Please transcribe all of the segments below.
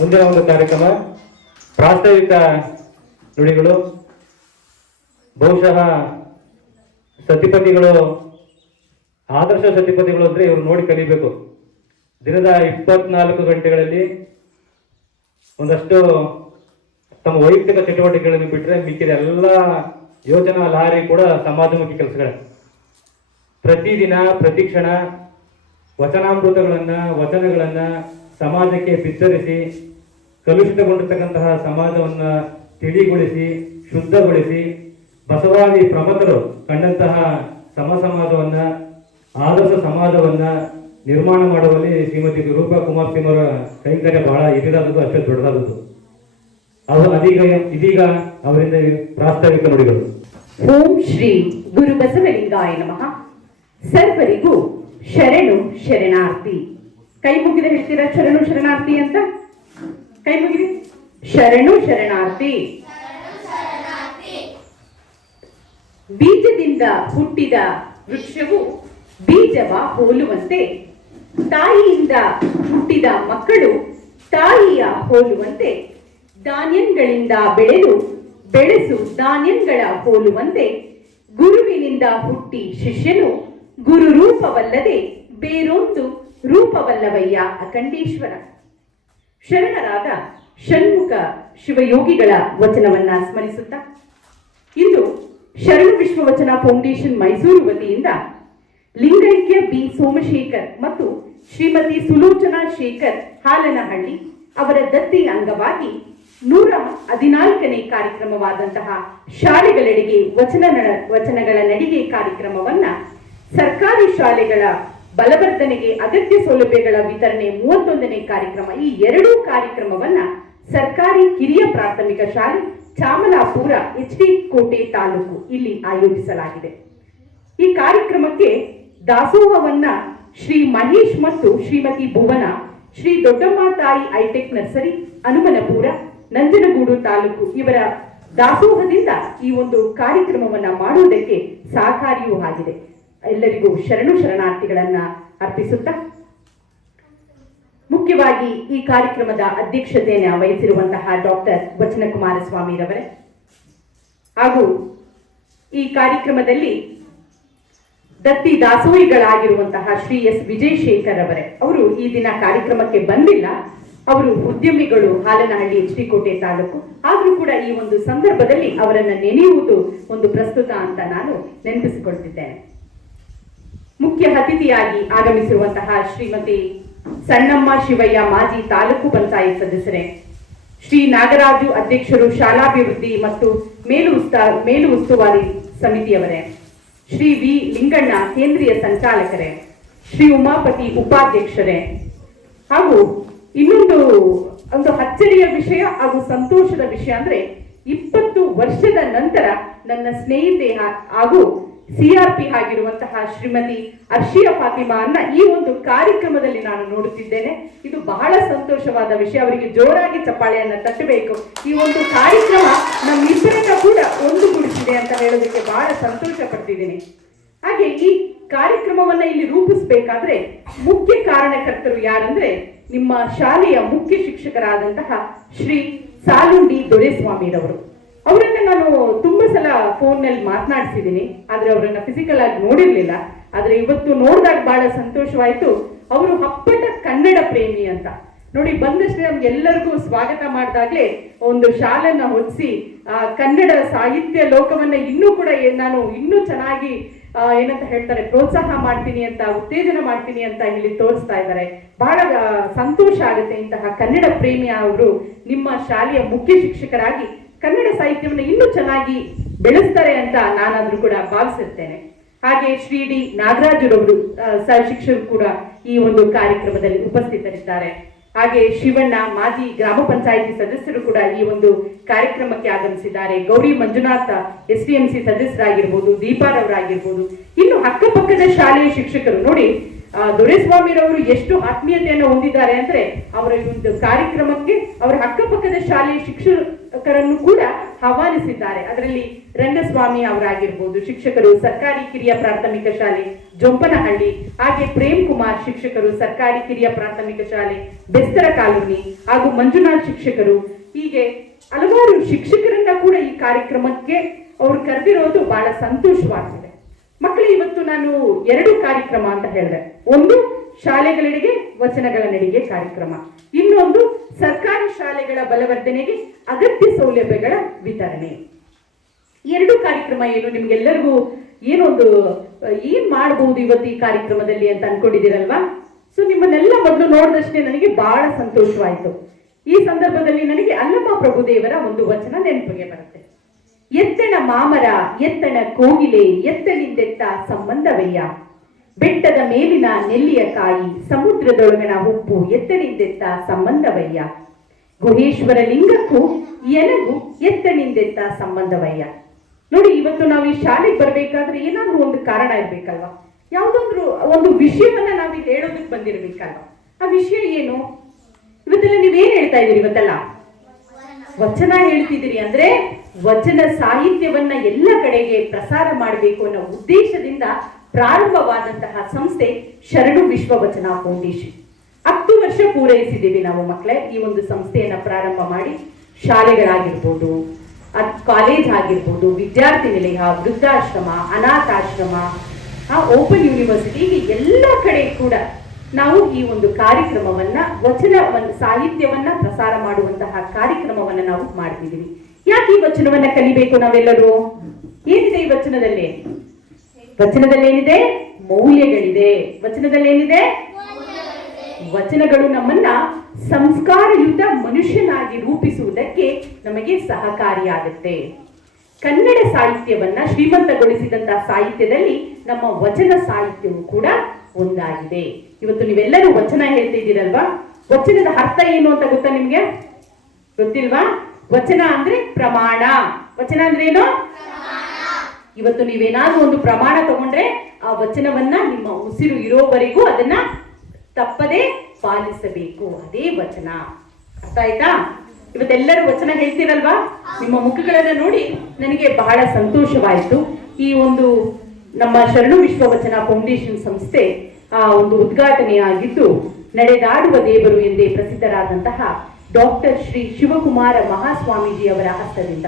ಮುಂದಿನ ಒಂದು ಕಾರ್ಯಕ್ರಮ. ಪ್ರಾಸ್ತಾವಿಕ ನುಡಿಗಳು. ಬಹುಶಃ ಸತಿಪತಿಗಳು, ಆದರ್ಶ ಸತಿಪತಿಗಳು ಅಂದ್ರೆ ಇವರು ನೋಡಿ ಕಲಿಬೇಕು. ದಿನದ ಇಪ್ಪತ್ನಾಲ್ಕು ಗಂಟೆಗಳಲ್ಲಿ ಒಂದಷ್ಟು ತಮ್ಮ ವೈಯಕ್ತಿಕ ಚಟುವಟಿಕೆಗಳನ್ನು ಬಿಟ್ಟರೆ ಮಿಕ್ಕಿದ ಎಲ್ಲ ಯೋಜನಾ ಲಾರಿ ಕೂಡ ಸಮಾಜಮುಖಿ ಕೆಲಸಗಳೇ. ಪ್ರತಿದಿನ, ಪ್ರತಿ ಕ್ಷಣ ವಚನಾಮೃತಗಳನ್ನ, ವಚನಗಳನ್ನ ಸಮಾಜಕ್ಕೆ ಬಿತ್ತರಿಸಿ ಕಲುಷಿತಗೊಂಡಿರ್ತಕ್ಕಂತಹ ಸಮಾಜವನ್ನ ತಿಳಿಗೊಳಿಸಿ, ಶುದ್ಧಗೊಳಿಸಿ ಬಸವಾದಿ ಪ್ರಮುಖರು ಕಂಡಂತಹ ಸಮ ಸಮಾಜವನ್ನ ಆದರ್ಶ ಸಮಾಜವನ್ನ ನಿರ್ಮಾಣ ಮಾಡುವಲ್ಲಿ ಶ್ರೀಮತಿ ರೂಪಾ ಕುಮಾರ್ ಸಿಂಗ್ ಅವರ ಕೈಂಕರ್ಯ ಬಹಳ ಹಿರಿದಾದದ್ದು ಅಷ್ಟೇ ದೊಡ್ಡದಾದದ್ದು. ಅವರು ಅದೀಗ, ಇದೀಗ ಅವರಿಂದ ಪ್ರಾಸ್ತಾವಿಕ ನುಡಿಗಳು. ಓಂ ಶ್ರೀ ಗುರು ಬಸವಲಿಂಗಾಯ ನಮಃ. ಸರ್ವರಿಗೂ ಶರಣು ಶರಣಾರ್ಥಿ. ಕೈ ಮುಗಿದ ಹೇಳ್ತೀರಾ ಶರಣು ಶರಣಾರ್ಥಿ ಅಂತ? ಕೈ ಮುಗಿರಿ ಶರಣು ಶರಣಾರ್ಥಿ. ಬೀಜದಿಂದ ಹುಟ್ಟಿದ ವೃಕ್ಷವು ಬೀಜವ ಹೋಲುವಂತೆ. ತಾಯಿಯಿಂದ ಹುಟ್ಟಿದ ಮಕ್ಕಳು ತಾಯಿಯ ಹೋಲುವಂತೆ. ಧಾನ್ಯಗಳಿಂದ ಬೆಳೆದು ಬೆಳೆಸು ಧಾನ್ಯಗಳ ಹೋಲುವಂತೆ. ಗುರುವಿನಿಂದ ಹುಟ್ಟಿ ಶಿಷ್ಯನು ಗುರು ರೂಪವಲ್ಲದೆ ಬೇರೊಂದು ರೂಪವಲ್ಲವಯ್ಯ ಅಖಂಡೇಶ್ವರ. ಶರಣರಾದ ಷಣ್ಮುಖ ಶಿವಯೋಗಿಗಳ ವಚನವನ್ನ ಸ್ಮರಿಸುತ್ತಾ, ಇಂದು ಶರಣ ವಿಶ್ವವಚನ ಫೌಂಡೇಶನ್ ಮೈಸೂರು ವತಿಯಿಂದ ಲಿಂಗೈಕ್ಯ ಬಿ ಸೋಮಶೇಖರ್ ಮತ್ತು ಶ್ರೀಮತಿ ಸುಲೋಚನಾ ಶೇಖರ್ ಹಾಲನಹಳ್ಳಿ ಅವರ ದತ್ತಿ ಅಂಗವಾಗಿ ನೂರ ಹದಿನಾಲ್ಕನೇ ಕಾರ್ಯಕ್ರಮವಾದಂತಹ ಶಾಲೆಗಳೆಡೆಗೆ ವಚನ ವಚನಗಳ ನಡಿಗೆ ಕಾರ್ಯಕ್ರಮವನ್ನ ಸರ್ಕಾರಿ ಶಾಲೆಗಳ ಬಲವರ್ಧನೆಗೆ ಅಗತ್ಯ ಸೌಲಭ್ಯಗಳ ವಿತರಣೆ ಮೂವತ್ತೊಂದನೇ ಕಾರ್ಯಕ್ರಮ. ಈ ಎರಡೂ ಕಾರ್ಯಕ್ರಮವನ್ನ ಸರ್ಕಾರಿ ಕಿರಿಯ ಪ್ರಾಥಮಿಕ ಶಾಲೆ ಚಾಮಲಾಪುರ ಎಚ್ ಡಿ ಕೋಟೆ ತಾಲೂಕು ಇಲ್ಲಿ ಆಯೋಜಿಸಲಾಗಿದೆ. ಈ ಕಾರ್ಯಕ್ರಮಕ್ಕೆ ದಾಸೋಹವನ್ನ ಶ್ರೀ ಮಹೇಶ್ ಮತ್ತು ಶ್ರೀಮತಿ ಭುವನ, ಶ್ರೀ ದೊಡ್ಡಮ್ಮ ತಾಯಿ ಐಟೆಕ್ ನರ್ಸರಿ, ಹನುಮನಪುರ, ನಂಜನಗೂಡು ತಾಲೂಕು ಇವರ ದಾಸೋಹದಿಂದ ಈ ಒಂದು ಕಾರ್ಯಕ್ರಮವನ್ನ ಮಾಡುವುದಕ್ಕೆ ಸಹಕಾರಿಯೂ ಆಗಿದೆ. ಎಲ್ಲರಿಗೂ ಶರಣು ಶರಣಾರ್ಥಿಗಳನ್ನ ಅರ್ಪಿಸುತ್ತಾ ಮುಖ್ಯವಾಗಿ ಈ ಕಾರ್ಯಕ್ರಮದ ಅಧ್ಯಕ್ಷತೆಯನ್ನು ವಹಿಸಿರುವಂತಹ ಡಾಕ್ಟರ್ ವಚನ ಕುಮಾರಸ್ವಾಮಿರವರೇ ಹಾಗೂ ಈ ಕಾರ್ಯಕ್ರಮದಲ್ಲಿ ದತ್ತಿ ದಾಸೋಹಿಗಳಾಗಿರುವಂತಹ ಶ್ರೀ ಎಸ್ ವಿಜಯಶೇಖರ್ ಅವರೇ ಅವರು ಈ ದಿನ ಕಾರ್ಯಕ್ರಮಕ್ಕೆ ಬಂದಿಲ್ಲ. ಅವರು ಉದ್ಯಮಿಗಳು ಹಾಲನಹಳ್ಳಿ ಎಚ್ ಡಿ ಕೋಟೆ ತಾಲೂಕು. ಆದರೂ ಕೂಡ ಈ ಒಂದು ಸಂದರ್ಭದಲ್ಲಿ ಅವರನ್ನು ನೆನೆಯುವುದು ಒಂದು ಪ್ರಸ್ತುತ ಅಂತ ನಾನು ನೆನಪಿಸಿಕೊಳ್ತಿದ್ದೇನೆ. ಮುಖ್ಯ ಅತಿಥಿಯಾಗಿ ಆಗಮಿಸಿರುವಂತಹ ಶ್ರೀಮತಿ ಸಣ್ಣಮ್ಮ ಶಿವಯ್ಯ ಮಾಜಿ ತಾಲೂಕು ಪಂಚಾಯತ್ ಸದಸ್ಯರೇ. ಶ್ರೀ ನಾಗರಾಜು ಅಧ್ಯಕ್ಷರು ಶಾಲಾಭಿವೃದ್ಧಿ ಮತ್ತು ಮೇಲು ಮೇಲು ಉಸ್ತುವಾರಿ ಸಮಿತಿಯವರೇ. ಶ್ರೀ ವಿ ಲಿಂಗಣ್ಣ ಕೇಂದ್ರೀಯ ಸಂಚಾಲಕರೇ. ಶ್ರೀ ಉಮಾಪತಿ ಉಪಾಧ್ಯಕ್ಷರೇ. ಹಾಗೂ ಇನ್ನೊಂದು, ಒಂದು ಅಚ್ಚರಿಯ ವಿಷಯ ಹಾಗೂ ಸಂತೋಷದ ವಿಷಯ ಅಂದ್ರೆ ಇಪ್ಪತ್ತು ವರ್ಷದ ನಂತರ ನನ್ನ ಸ್ನೇಹಿತೆ ಹಾಗೂ ಸಿಆರ್ಪಿ ಆಗಿರುವಂತಹ ಶ್ರೀಮತಿ ಅರ್ಷಿಯ ಫಾತಿಮಾ ಅನ್ನ ಈ ಒಂದು ಕಾರ್ಯಕ್ರಮದಲ್ಲಿ ನಾನು ನೋಡುತ್ತಿದ್ದೇನೆ. ಇದು ಬಹಳ ಸಂತೋಷವಾದ ವಿಷಯ. ಅವರಿಗೆ ಜೋರಾಗಿ ಚಪ್ಪಾಳೆಯನ್ನ ತಟ್ಟಬೇಕು. ಈ ಒಂದು ಕಾರ್ಯಕ್ರಮ ನಮ್ಮಿಬ್ಬರನ್ನ ಕೂಡ ಒಂದುಗೂಡಿಸಿದೆ ಅಂತ ಹೇಳೋದಕ್ಕೆ ಬಹಳ ಸಂತೋಷ ಪಡ್ತಿದ್ದೀನಿ ಹಾಗೆ ಈ ಕಾರ್ಯಕ್ರಮವನ್ನ ಇಲ್ಲಿ ರೂಪಿಸಬೇಕಾದ್ರೆ ಮುಖ್ಯ ಕಾರಣಕರ್ತರು ಯಾರಂದ್ರೆ ನಿಮ್ಮ ಶಾಲೆಯ ಮುಖ್ಯ ಶಿಕ್ಷಕರಾದಂತಹ ಶ್ರೀ ಸಾಲುಂಡಿ ದೊರೆಸ್ವಾಮಿರವರು. ಅವರನ್ನ ನಾನು ತುಂಬಾ ಸಲ ಫೋನ್ನಲ್ಲಿ ಮಾತನಾಡಿಸಿದ್ದೀನಿ ಆದ್ರೆ ಅವರನ್ನ ಫಿಸಿಕಲ್ ಆಗಿ ನೋಡಿರ್ಲಿಲ್ಲ. ಆದ್ರೆ ಇವತ್ತು ನೋಡಿದಾಗ ಬಹಳ ಸಂತೋಷವಾಯ್ತು. ಅವರು ಅಪ್ಪಟ ಕನ್ನಡ ಪ್ರೇಮಿ ಅಂತ. ನೋಡಿ, ಬಂದಷ್ಟೇ ನಮ್ಗೆಲ್ಲರಿಗೂ ಸ್ವಾಗತ ಮಾಡಿದಾಗ್ಲೇ ಒಂದು ಶಾಲೆನ ಹೊದಿಸಿ ಕನ್ನಡ ಸಾಹಿತ್ಯ ಲೋಕವನ್ನ ಇನ್ನೂ ಕೂಡ ನಾನು ಇನ್ನೂ ಚೆನ್ನಾಗಿ ಏನಂತ ಹೇಳ್ತಾರೆ, ಪ್ರೋತ್ಸಾಹ ಮಾಡ್ತೀನಿ ಅಂತ, ಉತ್ತೇಜನ ಮಾಡ್ತೀನಿ ಅಂತ ಇಲ್ಲಿ ತೋರಿಸ್ತಾ ಇದ್ದಾರೆ. ಬಹಳ ಸಂತೋಷ ಆಗುತ್ತೆ ಇಂತಹ ಕನ್ನಡ ಪ್ರೇಮಿ ಅವರು ನಿಮ್ಮ ಶಾಲೆಯ ಮುಖ್ಯ ಶಿಕ್ಷಕರಾಗಿ. ಕನ್ನಡ ಸಾಹಿತ್ಯವನ್ನು ಇನ್ನೂ ಚೆನ್ನಾಗಿ ಬೆಳೆಸ್ತಾರೆ ಅಂತ ನಾನಾದ್ರೂ ಕೂಡ ಭಾವಿಸಿರ್ತೇನೆ ಹಾಗೆ ಶ್ರೀ ಡಿ ನಾಗರಾಜರವರು ಶಿಕ್ಷಕರು ಕೂಡ ಈ ಒಂದು ಕಾರ್ಯಕ್ರಮದಲ್ಲಿ ಉಪಸ್ಥಿತರಿದ್ದಾರೆ. ಹಾಗೆ ಶಿವಣ್ಣ, ಮಾಜಿ ಗ್ರಾಮ ಪಂಚಾಯಿತಿ ಸದಸ್ಯರು ಕೂಡ ಈ ಒಂದು ಕಾರ್ಯಕ್ರಮಕ್ಕೆ ಆಗಮಿಸಿದ್ದಾರೆ. Gauri Manjunatha, S D M C ಸದಸ್ಯರಾಗಿರ್ಬೋದು ದೀಪಾರವರಾಗಿರ್ಬೋದು ಇನ್ನು ಅಕ್ಕಪಕ್ಕದ ಶಾಲೆಯ ಶಿಕ್ಷಕರು ನೋಡಿ ದೊರೆಸ್ವಾಮಿರವರು ಎಷ್ಟು ಆತ್ಮೀಯತೆಯನ್ನು ಹೊಂದಿದ್ದಾರೆ ಅಂದ್ರೆ ಅವರ ಒಂದು ಕಾರ್ಯಕ್ರಮಕ್ಕೆ ಅವರ ಅಕ್ಕಪಕ್ಕದ ಶಾಲೆಯ ಶಿಕ್ಷಕರನ್ನು ಕೂಡ ಆಹ್ವಾನಿಸಿದ್ದಾರೆ. ಅದರಲ್ಲಿ ರಂಗಸ್ವಾಮಿ ಅವರಾಗಿರ್ಬೋದು, ಶಿಕ್ಷಕರು ಸರ್ಕಾರಿ ಕಿರಿಯ ಪ್ರಾಥಮಿಕ ಶಾಲೆ ಜೊಂಪನಹಳ್ಳಿ, ಹಾಗೆ ಪ್ರೇಮ್ ಕುಮಾರ್ ಶಿಕ್ಷಕರು ಸರ್ಕಾರಿ ಕಿರಿಯ ಪ್ರಾಥಮಿಕ ಶಾಲೆ ಬೆಸ್ತರ ಕಾಲೋನಿ, ಹಾಗೂ ಮಂಜುನಾಥ್ ಶಿಕ್ಷಕರು. ಹೀಗೆ ಹಲವಾರು ಶಿಕ್ಷಕರನ್ನ ಕೂಡ ಈ ಕಾರ್ಯಕ್ರಮಕ್ಕೆ ಅವ್ರು ಕರೆದಿರೋದು ಬಹಳ ಸಂತೋಷವಾಗ್ತಿದೆ ಮಕ್ಕಳು, ಇವತ್ತು ನಾನು ಎರಡು ಕಾರ್ಯಕ್ರಮ ಅಂತ ಹೇಳಿದೆ. ಒಂದು ಶಾಲೆಗಳಿಗೆ ವಚನಗಳ ನಡಿಗೆ ಕಾರ್ಯಕ್ರಮ. ಇನ್ನೊಂದು ಸರ್ಕಾರಿ ಶಾಲೆಗಳ ಬಲವರ್ಧನೆಗೆ ಅಗತ್ಯ ಸೌಲಭ್ಯಗಳ ವಿತರಣೆ. ಎರಡು ಕಾರ್ಯಕ್ರಮ ಏನು? ನಿಮ್ಗೆಲ್ಲರಿಗೂ ಏನೊಂದು, ಏನ್ ಮಾಡಬಹುದು ಇವತ್ತು ಈ ಕಾರ್ಯಕ್ರಮದಲ್ಲಿ ಅಂತ ಅನ್ಕೊಂಡಿದ್ದೀರಲ್ವಾ? ಸೊ ನಿಮ್ಮನ್ನೆಲ್ಲ ಮೊದಲು ನೋಡಿದಷ್ಟೇ ನನಗೆ ಬಹಳ ಸಂತೋಷವಾಯಿತು. ಈ ಸಂದರ್ಭದಲ್ಲಿ ನನಗೆ ಅಲ್ಲಮ್ಮ ಪ್ರಭುದೇವರ ಒಂದು ವಚನ ನೆನಪಿಗೆ ಬರುತ್ತೆ. ಎತ್ತಣ ಮಾಮರ, ಎತ್ತಣ ಕೋಗಿಲೆ, ಎತ್ತಲಿಂದೆತ್ತ ಸಂಬಂಧವಯ್ಯ. ಬೆಟ್ಟದ ಮೇಲಿನ ನೆಲ್ಲಿಯ ಕಾಯಿ ಸಮುದ್ರದೊಳಗಣ ಉಪ್ಪು ಎತ್ತಲಿಂದೆತ್ತ ಸಂಬಂಧವಯ್ಯ. ಗುಹೇಶ್ವರ ಲಿಂಗಕ್ಕೂ ಎನಗೂ ಎತ್ತಣಿಂದೆತ್ತ ಸಂಬಂಧವಯ್ಯ. ನೋಡಿ, ಇವತ್ತು ನಾವು ಈ ಶಾಲೆಗೆ ಬರ್ಬೇಕಾದ್ರೆ ಏನಾದ್ರೂ ಒಂದು ಕಾರಣ ಇರ್ಬೇಕಲ್ವಾ? ಯಾವ್ದಾದ್ರು ಒಂದು ವಿಷಯವನ್ನ ನಾವು ಇಲ್ಲಿ ಹೇಳೋದಕ್ಕೆ ಬಂದಿರ್ಬೇಕಲ್ವಾ? ಆ ವಿಷಯ ಏನು? ಇವತ್ತೆಲ್ಲ ನೀವೇನ್ ಹೇಳ್ತಾ ಇದೀರಿ ಇವತ್ತೆಲ್ಲ? ವಚನ ಹೇಳ್ತಿದ್ದೀರಿ ಅಂದ್ರೆ ವಚನ ಸಾಹಿತ್ಯವನ್ನ ಎಲ್ಲ ಕಡೆಗೆ ಪ್ರಸಾರ ಮಾಡಬೇಕು ಅನ್ನೋ ಉದ್ದೇಶದಿಂದ ಪ್ರಾರಂಭವಾದಂತಹ ಸಂಸ್ಥೆ ಶರಣು ವಿಶ್ವ ವಚನ ಫೌಂಡೇಶನ್. ಹತ್ತು ವರ್ಷ ಪೂರೈಸಿದ್ದೀವಿ ನಾವು ಮಕ್ಕಳೇ ಈ ಒಂದು ಸಂಸ್ಥೆಯನ್ನ ಪ್ರಾರಂಭ ಮಾಡಿ. ಶಾಲೆಗಳಾಗಿರ್ಬೋದು, ಅದ್ ಕಾಲೇಜ್ ಆಗಿರ್ಬೋದು, ವಿದ್ಯಾರ್ಥಿ ನಿಲಯ, ವೃದ್ಧಾಶ್ರಮ, ಅನಾಥಾಶ್ರಮ ಓಪನ್ ಯೂನಿವರ್ಸಿಟಿ ಎಲ್ಲ ಕಡೆ ಕೂಡ ನಾವು ಈ ಒಂದು ಕಾರ್ಯಕ್ರಮವನ್ನ ವಚನ ಸಾಹಿತ್ಯವನ್ನ ಪ್ರಸಾರ ಮಾಡುವಂತಹ ಕಾರ್ಯಕ್ರಮವನ್ನ ನಾವು ಮಾಡ್ತಿದೀವಿ ಯಾಕೆ ಈ ವಚನವನ್ನ ಕಲಿಬೇಕು ನಾವೆಲ್ಲರೂ? ಏನಿದೆ ಈ ವಚನದಲ್ಲಿ? ವಚನದಲ್ಲಿ ಏನಿದೆ ಮೌಲ್ಯಗಳಿದೆ. ವಚನದಲ್ಲಿ ಏನಿದೆ ವಚನಗಳು ನಮ್ಮನ್ನ ಸಂಸ್ಕಾರಯುತ ಮನುಷ್ಯನಾಗಿ ರೂಪಿಸುವುದಕ್ಕೆ ನಮಗೆ ಸಹಕಾರಿಯಾಗುತ್ತೆ. ಕನ್ನಡ ಸಾಹಿತ್ಯವನ್ನ ಶ್ರೀಮಂತಗೊಳಿಸಿದಂತಹ ಸಾಹಿತ್ಯದಲ್ಲಿ ನಮ್ಮ ವಚನ ಸಾಹಿತ್ಯವು ಕೂಡ ಒಂದಾಗಿದೆ. ಇವತ್ತು ನೀವೆಲ್ಲರೂ ವಚನ ಹೇಳ್ತಿದ್ದೀರಲ್ವಾ ವಚನದ ಅರ್ಥ ಏನು ಅಂತ ಗೊತ್ತಾ ನಿಮ್ಗೆ? ಗೊತ್ತಿಲ್ವಾ? ವಚನ ಅಂದ್ರೆ ಪ್ರಮಾಣ. ವಚನ ಅಂದ್ರೆ ಏನು? ಇವತ್ತು ನೀವೇನಾದ್ರೂ ಒಂದು ಪ್ರಮಾಣ ತಗೊಂಡ್ರೆ ಆ ವಚನವನ್ನ ನಿಮ್ಮ ಉಸಿರು ಇರೋವರೆಗೂ ಅದನ್ನ ತಪ್ಪದೆ ಪಾಲಿಸಬೇಕು. ಅದೇ ವಚನ. ಅರ್ಥ ಆಯ್ತಾ? ಇವತ್ತೆಲ್ಲರೂ ವಚನ ಹೇಳ್ತೀರಲ್ವಾ? ನಿಮ್ಮ ಮುಖಗಳನ್ನ ನೋಡಿ ನನಗೆ ಬಹಳ ಸಂತೋಷವಾಯಿತು. ಈ ಒಂದು ನಮ್ಮ ಶರಣು ವಿಶ್ವ ವಚನ ಫೌಂಡೇಶನ್ ಸಂಸ್ಥೆ ಆ ಒಂದು ಉದ್ಘಾಟನೆಯಾಗಿದ್ದು ನಡೆದಾಡುವ ದೇವರು ಎಂದೇ ಪ್ರಸಿದ್ಧರಾದಂತಹ ಡಾಕ್ಟರ್ ಶ್ರೀ ಶಿವಕುಮಾರ ಮಹಾಸ್ವಾಮೀಜಿ ಅವರ ಹಸ್ತದಿಂದ.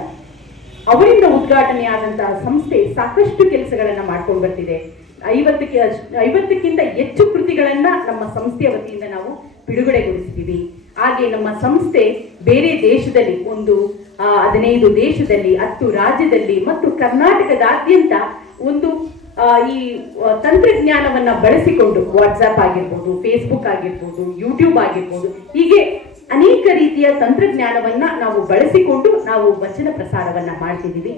ಅವರಿಂದ ಉದ್ಘಾಟನೆಯಾದಂತಹ ಸಂಸ್ಥೆ ಸಾಕಷ್ಟು ಕೆಲಸಗಳನ್ನ ಮಾಡ್ಕೊಂಡು ಬರ್ತಿದೆ ಐವತ್ತಕ್ಕೆ ಐವತ್ತಕ್ಕಿಂತ ಹೆಚ್ಚು ಕೃತಿಗಳನ್ನ ನಮ್ಮ ಸಂಸ್ಥೆಯ ವತಿಯಿಂದ ನಾವು ಬಿಡುಗಡೆಗೊಳಿಸ್ತೀವಿ. ಹಾಗೆ ನಮ್ಮ ಸಂಸ್ಥೆ ಬೇರೆ ದೇಶದಲ್ಲಿ ಒಂದು ಹದಿನೈದು ದೇಶದಲ್ಲಿ, ಹತ್ತು ರಾಜ್ಯದಲ್ಲಿ ಮತ್ತು ಕರ್ನಾಟಕದಾದ್ಯಂತ ಒಂದು ಈ ತಂತ್ರಜ್ಞಾನವನ್ನ ಬಳಸಿಕೊಂಡು ವಾಟ್ಸಪ್ ಆಗಿರ್ಬೋದು ಫೇಸ್ಬುಕ್ ಆಗಿರ್ಬೋದು ಯೂಟ್ಯೂಬ್ ಆಗಿರ್ಬೋದು, ಹೀಗೆ ಅನೇಕ ರೀತಿಯ ತಂತ್ರಜ್ಞಾನವನ್ನ ನಾವು ಬಳಸಿಕೊಂಡು ನಾವು ವಚನ ಪ್ರಸಾರವನ್ನ ಮಾಡ್ತಿದ್ದೀವಿ.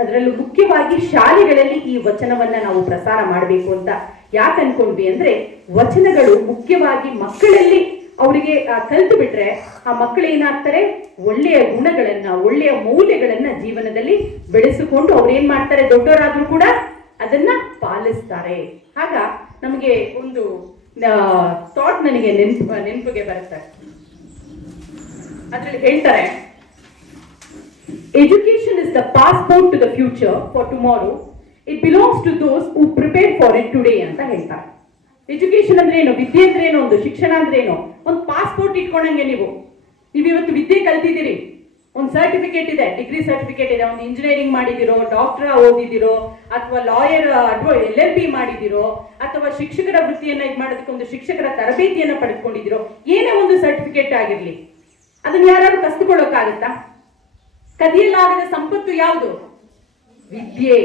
ಅದರಲ್ಲೂ ಮುಖ್ಯವಾಗಿ ಶಾಲೆಗಳಲ್ಲಿ ಈ ವಚನವನ್ನ ನಾವು ಪ್ರಸಾರ ಮಾಡಬೇಕು ಅಂತ ಯಾಕೆ ಅನ್ಕೊಂಡ್ವಿ ಅಂದ್ರೆ ವಚನಗಳು ಮುಖ್ಯವಾಗಿ ಮಕ್ಕಳಲ್ಲಿ ಅವರಿಗೆ ಕಲ್ತು ಬಿಟ್ರೆ ಆ ಮಕ್ಕಳು ಏನಾಗ್ತಾರೆ? ಒಳ್ಳೆಯ ಗುಣಗಳನ್ನ, ಒಳ್ಳೆಯ ಮೌಲ್ಯಗಳನ್ನ ಜೀವನದಲ್ಲಿ ಬೆಳೆಸಿಕೊಂಡು ಅವ್ರು ಏನ್ ಮಾಡ್ತಾರೆ? ದೊಡ್ಡವರಾದ್ರೂ ಕೂಡ ಅದನ್ನ ಪಾಲಿಸ್ತಾರೆ. ಆಗ ನಮಗೆ ಒಂದು ಥಾಟ್ ನನಗೆ ನೆನ್ಪು, ನೆನಪಿಗೆ ಬರುತ್ತೆ. ಅದ್ರಲ್ಲಿ ಹೇಳ್ತಾರೆ education is the passport to the future for tomorrow it belongs to those who prepare for it today ಅಂತ ಹೇಳ್ತಾರೆ. ಎಜುಕೇಶನ್ ಅಂದ್ರೆ ಏನು? ವಿದ್ಯೆ ಅಂದ್ರೆ ಏನು? ಒಂದು ಶಿಕ್ಷಣ ಅಂದ್ರೆ ಏನು? ಒಂದು ಪಾಸ್ಪೋರ್ಟ್ ಇಟ್ಕೊಂಡಂಗೆ ನೀವು. ನೀವು ಇವತ್ತು ವಿದ್ಯೆ ಕಲ್ತಿದ್ದೀರಿ. ಒಂದು ಸರ್ಟಿಫಿಕೇಟ್ ಇದೆ ಡಿಗ್ರಿ ಸರ್ಟಿಫಿಕೇಟ್ ಇದೆ. ಒಂದು ಇಂಜಿನಿಯರಿಂಗ್ ಮಾಡಿದಿರೋ ಡಾಕ್ಟರ್ ಓದಿದಿರೋ ಅಥವಾ ಲಾಯರ್ ಅಥವಾ ಎಲ್ ಎಲ್ ಬಿ ಮಾಡಿದಿರೋ ಅಥವಾ ಶಿಕ್ಷಕರ ವೃತ್ತಿಯನ್ನ ಇದು ಮಾಡೋದಕ್ಕೆ ಒಂದು ಶಿಕ್ಷಕರ ತರಬೇತಿಯನ್ನ ಪಡೆದುಕೊಂಡಿದಿರೋ ಏನೇ ಒಂದು ಸರ್ಟಿಫಿಕೇಟ್ ಆಗಿರ್ಲಿ ಅದನ್ನ ಯಾರು ಕಸ್ದುಕೊಳ್ಳೋಕ್ಕಾಗತ್ತಾ? ಕದಿಯಲಾಗದ ಸಂಪತ್ತು ಯಾವುದು? ವಿದ್ಯೆ.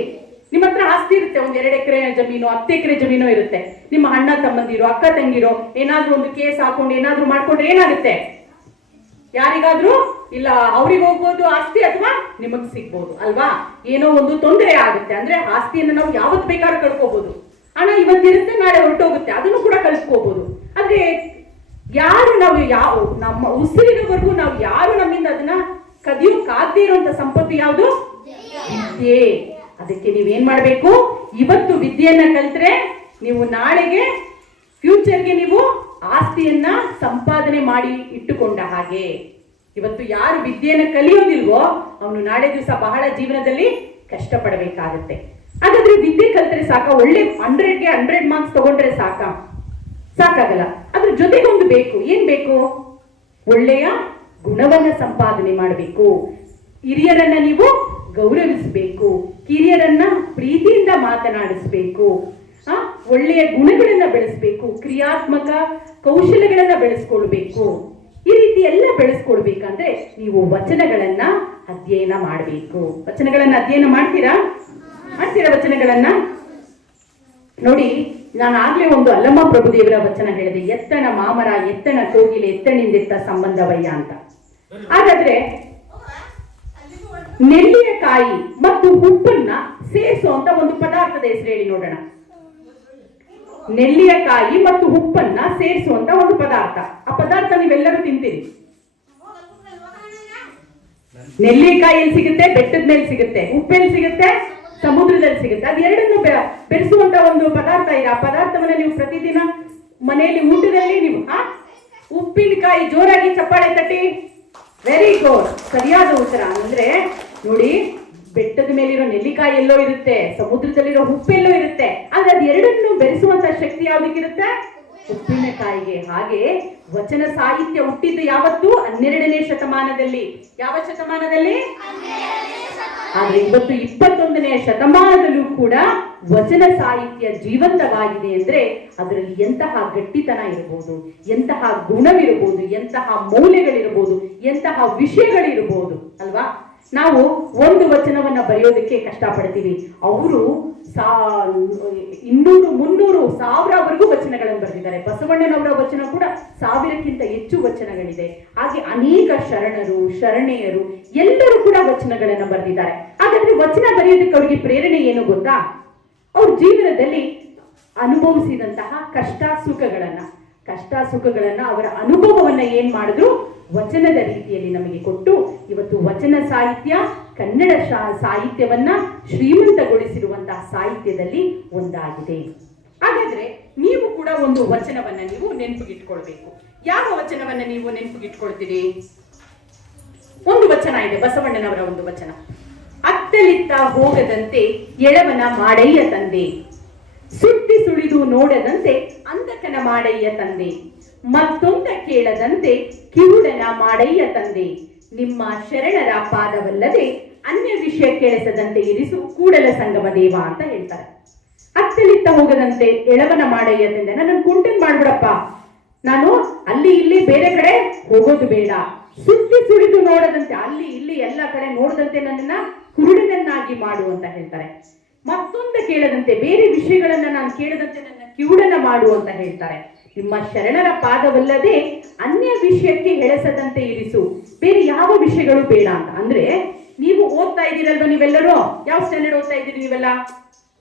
ನಿಮ್ಮ ಹತ್ರ ಆಸ್ತಿ ಇರುತ್ತೆ, ಒಂದ್ ಎರಡು ಎಕರೆ ಜಮೀನು, ಹತ್ತು ಎಕರೆ ಜಮೀನು ಇರುತ್ತೆ. ನಿಮ್ಮ ಅಣ್ಣ, ತಮ್ಮಂದಿರೋ, ಅಕ್ಕ, ತಂಗಿರೋ, ಏನಾದ್ರೂ ಒಂದು ಕೇಸ್ ಹಾಕೊಂಡು ಏನಾದರೂ ಮಾಡ್ಕೊಂಡ್ರೆ ಏನಾಗುತ್ತೆ? ಯಾರಿಗಾದ್ರೂ? ಇಲ್ಲ, ಅವ್ರಿಗೆ ಹೋಗ್ಬೋದು ಆಸ್ತಿ ಅಥವಾ ನಿಮಗ್ ಸಿಗ್ಬೋದು, ಅಲ್ವಾ? ಏನೋ ಒಂದು ತೊಂದರೆ ಆಗುತ್ತೆ. ಅಂದ್ರೆ ಆಸ್ತಿಯನ್ನು ನಾವು ಯಾವತ್ ಬೇಕಾದ್ರೂ ಕಳ್ಕೋಬಹುದು ಹಣ ಇವತ್ತಿರುತ್ತೆ, ನಾಳೆ ಹೊರಟೋಗುತ್ತೆ. ಅದನ್ನು ಕೂಡ ಕಳ್ಸ್ಕೋಬಹುದು ನಾವು ಯಾವ ನಮ್ಮ ಉಸಿರಿನವರೆಗೂ ನಾವು ಯಾರು ನಮ್ಮಿಂದ ಅದನ್ನ ಕಾದ್ದೇ ಇರುವಂತ ಸಂಪತ್ತು ಯಾವುದು? ವಿದ್ಯೆ ಅದಕ್ಕೆ ನೀವೇನ್ ಮಾಡ್ಬೇಕು? ಇವತ್ತು ವಿದ್ಯೆಯನ್ನ ಕಲ್ತ್ರೆ ನೀವು ನಾಳೆಗೆ ಫ್ಯೂಚರ್ಗೆ ನೀವು ಆಸ್ತಿಯನ್ನ ಸಂಪಾದನೆ ಮಾಡಿ ಇಟ್ಟುಕೊಂಡ ಹಾಗೆ. ಇವತ್ತು ಯಾರು ವಿದ್ಯೆಯನ್ನು ಕಲಿಯೋದಿಲ್ವೋ ಅವನು ನಾಳೆ ದಿವಸ ಬಹಳ ಜೀವನದಲ್ಲಿ ಕಷ್ಟಪಡಬೇಕಾಗತ್ತೆ. ಹಾಗಾದ್ರೆ ವಿದ್ಯೆ ಕಲ್ತ್ರೆ ಸಾಕ, ಒಳ್ಳೆ ಹಂಡ್ರೆಡ್ಗೆ ಹಂಡ್ರೆಡ್ ಮಾರ್ಕ್ಸ್ ತಗೊಂಡ್ರೆ ಸಾಕ. ಸಾಕಾಗಲ್ಲ. ಅದ್ರ ಜೊತೆಗೊಂದು ಬೇಕು. ಏನ್ ಬೇಕು? ಒಳ್ಳೆಯ ಗುಣವನ್ನ ಸಂಪಾದನೆ ಮಾಡಬೇಕು. ಹಿರಿಯರನ್ನ ನೀವು ಗೌರವಿಸಬೇಕು. ಕಿರಿಯರನ್ನ ಪ್ರೀತಿಯಿಂದ ಮಾತನಾಡಿಸ್ಬೇಕು. ಆ, ಒಳ್ಳೆಯ ಗುಣಗಳನ್ನ ಬೆಳೆಸ್ಬೇಕು. ಕ್ರಿಯಾತ್ಮಕ ಕೌಶಲ್ಯಗಳನ್ನ ಬೆಳೆಸ್ಕೊಳ್ಬೇಕು. ಈ ರೀತಿ ಎಲ್ಲ ಬೆಳೆಸ್ಕೊಳ್ಬೇಕಂದ್ರೆ ನೀವು ವಚನಗಳನ್ನ ಅಧ್ಯಯನ ಮಾಡಬೇಕು. ವಚನಗಳನ್ನ ಅಧ್ಯಯನ ಮಾಡ್ತೀರಾ? ಮಾಡ್ತೀರಾ ವಚನಗಳನ್ನ? ನೋಡಿ ನಾನು ಆಗ್ಲೇ ಒಂದು ಅಲ್ಲಮ್ಮ ಪ್ರಭುದೇವರ ವಚನ ಹೇಳಿದೆ, ಎತ್ತಣ ಮಾಮರ, ಎತ್ತಣ ಕೋಗಿಲೆ ಎತ್ತಣಿಂದೆತ್ತ ಸಂಬಂಧವಯ್ಯ ಅಂತ. ಹಾಗಾದ್ರೆ ನೆಲ್ಲಿಯ ಕಾಯಿ ಮತ್ತು ಉಪ್ಪನ್ನ ಸೇರಿಸುವಂತ ಒಂದು ಪದಾರ್ಥದ ಹೆಸರು ಹೇಳಿ ನೋಡೋಣ. ನೆಲ್ಲಿಯ ಕಾಯಿ ಮತ್ತು ಉಪ್ಪನ್ನ ಸೇರಿಸುವಂತ ಒಂದು ಪದಾರ್ಥ. ಆ ಪದಾರ್ಥ ನೀವೆಲ್ಲರೂ ತಿಂತೀರಿ. ನೆಲ್ಲಿಕಾಯಲ್ಲಿ ಸಿಗುತ್ತೆ ಬೆಟ್ಟದ ಮೇಲೆ ಸಿಗುತ್ತೆ, ಉಪ್ಪೆಲ್ಲಿ ಸಿಗುತ್ತೆ? ಸಮುದ್ರದಲ್ಲಿ ಸಿಗುತ್ತೆ. ಅದು ಎರಡನ್ನು ಬೆರೆಸುವಂತ ಒಂದು ಪದಾರ್ಥ ಇದೆ. ಆ ಪದಾರ್ಥವನ್ನ ನೀವು ಪ್ರತಿದಿನ ಮನೆಯಲ್ಲಿ ಊಟದಲ್ಲಿ ನೀವು, ಹಾ? ಉಪ್ಪಿನಕಾಯಿ ಜೋರಾಗಿ ಚಪ್ಪಾಳೆ ತಟ್ಟಿ. ವೆರಿ ಗುಡ್ ಸರಿಯಾದ ಉತ್ತರ. ಅಂದ್ರೆ ನೋಡಿ, ಬೆಟ್ಟದ ಮೇಲಿರೋ ನೆಲ್ಲಿಕಾಯಿ ಎಲ್ಲೋ ಇರುತ್ತೆ, ಸಮುದ್ರದಲ್ಲಿರೋ ಉಪ್ಪೆಲ್ಲೋ ಇರುತ್ತೆ. ಆದ್ರೆ ಅದು ಎರಡನ್ನು ಬೆರೆಸುವಂತ ಶಕ್ತಿ ಯಾವ್ದಕ್ಕಿರುತ್ತೆ? ಉಪ್ಪಿನಕಾಯಿಗೆ. ಹಾಗೆ ವಚನ ಸಾಹಿತ್ಯ ಹುಟ್ಟಿದ್ದು ಯಾವತ್ತು? ಹನ್ನೆರಡನೇ ಶತಮಾನದಲ್ಲಿ. ಯಾವ ಶತಮಾನದಲ್ಲಿ? ಆದ್ರೆ ಇವತ್ತು ಇಪ್ಪತ್ತೊಂದನೆಯ ಶತಮಾನದಲ್ಲೂ ಕೂಡ ವಚನ ಸಾಹಿತ್ಯ ಜೀವಂತವಾಗಿದೆ ಅಂದ್ರೆ ಅದರಲ್ಲಿ ಎಂತಹ ಗಟ್ಟಿತನ ಇರಬಹುದು ಎಂತಹ ಗುಣವಿರಬಹುದು ಎಂತಹ ಮೌಲ್ಯಗಳಿರಬಹುದು ಎಂತಹ ವಿಷಯಗಳಿರಬಹುದು ಅಲ್ವಾ? ನಾವು ಒಂದು ವಚನವನ್ನ ಬರೆಯೋದಕ್ಕೆ ಕಷ್ಟಪಡ್ತೀವಿ. ಅವರು ಸಾ, ಇನ್ನೂರು ಮುನ್ನೂರು ಸಾವಿರವರೆಗೂ ವಚನಗಳನ್ನು ಬರೆದಿದ್ದಾರೆ. ಬಸವಣ್ಣನವರ ವಚನ ಕೂಡ ಸಾವಿರಕ್ಕಿಂತ ಹೆಚ್ಚು ವಚನಗಳಿದೆ. ಹಾಗೆ ಅನೇಕ ಶರಣರು, ಶರಣೆಯರು ಎಲ್ಲರೂ ಕೂಡ ವಚನಗಳನ್ನ ಬರೆದಿದ್ದಾರೆ. ಹಾಗಾದ್ರೆ ವಚನ ಬರೆಯೋದಕ್ಕೆ ಅವರಿಗೆ ಪ್ರೇರಣೆ ಏನು ಗೊತ್ತಾ? ಅವ್ರ ಜೀವನದಲ್ಲಿ ಅನುಭವಿಸಿದಂತಹ ಕಷ್ಟ ಸುಖಗಳನ್ನ ಕಷ್ಟ ಸುಖಗಳನ್ನ ಅವರ ಅನುಭವವನ್ನ ಏನ್ ಮಾಡಿದ್ರು? ವಚನದ ರೀತಿಯಲ್ಲಿ ನಮಗೆ ಕೊಟ್ಟು ಇವತ್ತು ವಚನ ಸಾಹಿತ್ಯ, ಕನ್ನಡ ಶಾ- ಸಾಹಿತ್ಯವನ್ನ ಶ್ರೀಮಂತಗೊಳಿಸಿರುವಂತಹ ಸಾಹಿತ್ಯದಲ್ಲಿ ಒಂದಾಗಿದೆ. ಹಾಗಾದ್ರೆ ನೀವು ಕೂಡ ಒಂದು ವಚನವನ್ನ ನೀವು ನೆನಪಿಗಿಟ್ಕೊಳ್ಬೇಕು. ಯಾವ ವಚನವನ್ನ ನೀವು ನೆನಪಿಗಿಟ್ಕೊಳ್ತೀರಿ? ಒಂದು ವಚನ ಇದೆ, ಬಸವಣ್ಣನವರ ಒಂದು ವಚನ. ಅತ್ತಲಿತ್ತ ಹೋಗದಂತೆ ಎಳವನ ಮಾಡಯ್ಯ ತಂದೆ. ಸುತ್ತಿ ಸುಳಿದು ನೋಡದಂತೆ ಅಂತಕನ ಮಾಡಯ್ಯ ತಂದೆ. ಮತ್ತೊಂದ ಕೇಳದಂತೆ ಕಿವುಡನ ಮಾಡಯ್ಯ ತಂದೆ. ನಿಮ್ಮ ಶರಣರ ಪಾದವಲ್ಲದೆ ಅನ್ಯ ವಿಷಯ ಕೇಳಿಸದಂತೆ ಇರಿಸು ಕೂಡಲ ಸಂಗಮ ದೇವ ಅಂತ ಹೇಳ್ತಾರೆ. ಅತ್ತಲಿತ್ತ ಹೋಗದಂತೆ ಎಳವನ ಮಾಡಯ್ಯ ತಂದೆ ನನ್ನ ಕುಂಟನ್ ಮಾಡ್ಬಿಡಪ್ಪ. ನಾನು ಅಲ್ಲಿ ಇಲ್ಲಿ ಬೇರೆ ಕಡೆ ಹೋಗೋದು ಬೇಡ. ಸುತ್ತಿ ಸುಳಿದು ನೋಡದಂತೆ ಅಲ್ಲಿ ಇಲ್ಲಿ ಎಲ್ಲ ಕಡೆ ನೋಡದಂತೆ ನನ್ನನ್ನ ಕುರುಡನನ್ನಾಗಿ ಮಾಡು ಅಂತ ಹೇಳ್ತಾರೆ. ಮತ್ತೊಂದು ಕೇಳದಂತೆ ಬೇರೆ ವಿಷಯಗಳನ್ನ ನಾನು ಕೇಳದಂತೆ ನನ್ನ ಕಿವುಡನ ಮಾಡು ಅಂತ ಹೇಳ್ತಾರೆ. ನಿಮ್ಮ ಶರಣರ ಪಾದವಲ್ಲದೆ ಅನ್ಯ ವಿಷಯಕ್ಕೆ ಹೆಳಸದಂತೆ ಇರಿಸು. ಬೇರೆ ಯಾವ ವಿಷಯಗಳು ಬೇಡ ಅಂತ. ಅಂದ್ರೆ ನೀವು ಓದ್ತಾ ಇದ್ದೀರಲ್ವ ನೀವೆಲ್ಲರೂ? ಯಾವ ಸ್ಟ್ಯಾಂಡರ್ಡ್ ಓದ್ತಾ ಇದ್ದೀರಿ ನೀವೆಲ್ಲ?